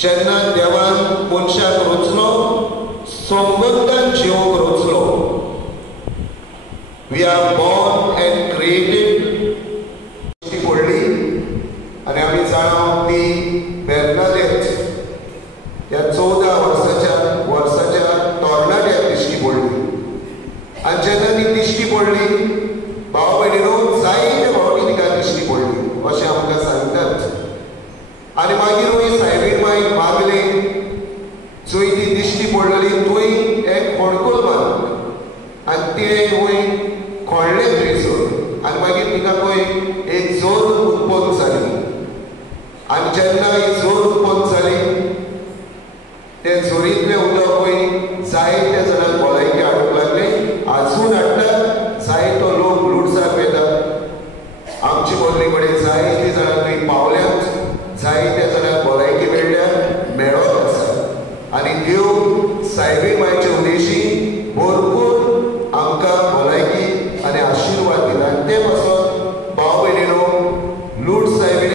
जेन्ना देवान मनशाक रचलो संबंधान जिवंक रचलो. We are born and created दिश्टी पडली आनी आमी जाणा ती बेर्नादेथ ह्या 14 वर्साच्या तरणाट्याक दिश्टी पडली. आनी जेन्ना ती दिश्टी पडली भाव भयणीनो जायते भावनी तिका दिश्टी पडली अशें आमकां सांगतात. आनी मागीर वय सायबीण मांय मागले जंय ती दिश्टी पडलेली थंय एक फोणकूल मारलो आनी तिणें वय खोडलें थंयसर आनी मागीर तिका खंय एक जोर उत्पन्न जाली. आनी जेन्ना ही जोर उत्पन्न जाली ते जोरींतलें उदक वय जायत्या जाणांक भलायकी हाडूंक लागले. आजून हाडटात, जायतो लोक लुडसाक येतात. आमचे बदली कडेन जायतीं जाणां थंय पावल्यात, जायत्या जाणांक भलायकी मेळत आसा. आनी देव सायबीण मांयचे उद्देशी भरपूर आमकां भलायकी आनी आशिर्वाद दिता. आनी ते पासून भाव भयणीनो लूड सायबीण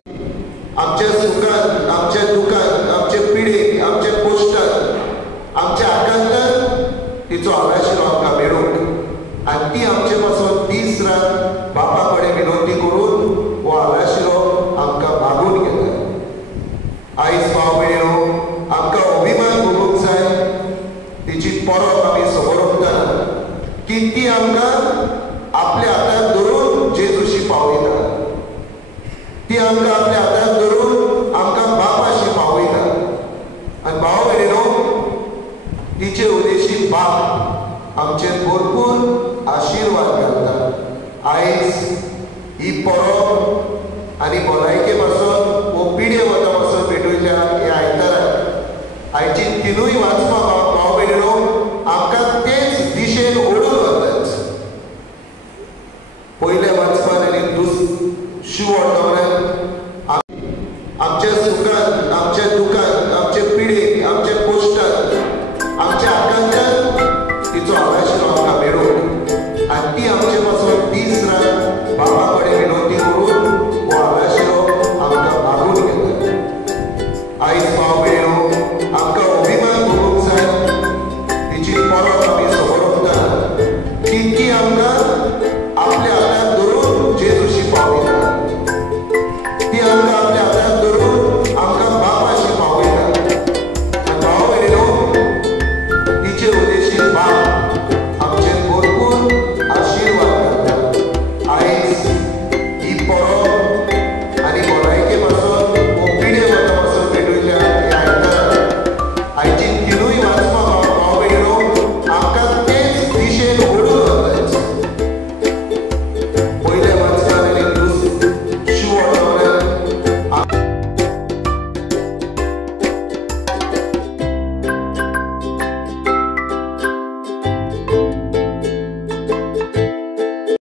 आमच्या सुखांत, आमच्या दुखांत, आमचे पिडेक, आमच्या कश्टांत, आमच्या आकांतांत तिचो आलाशिरो आमकां मेळूंक आनी ती आमचे पासून दीस रात बापा कडेन विनंती करून हो आलाशिरो आमकां मागून घेता. आयज भाव भयणीनो आमकां अभिमान भोगूंक जाय तिची परब आमी समोरतना की ती आमकां आपल्या हातांत धरून जेजूशी पावयता. ती आमकां आपल्या हातांत धरून आमकां बापाशी पावयता. आनी भाव भयणीनो तिचे उद्देशी बाप आमचे भरपूर आशिर्वाद घालता. आयज ही परब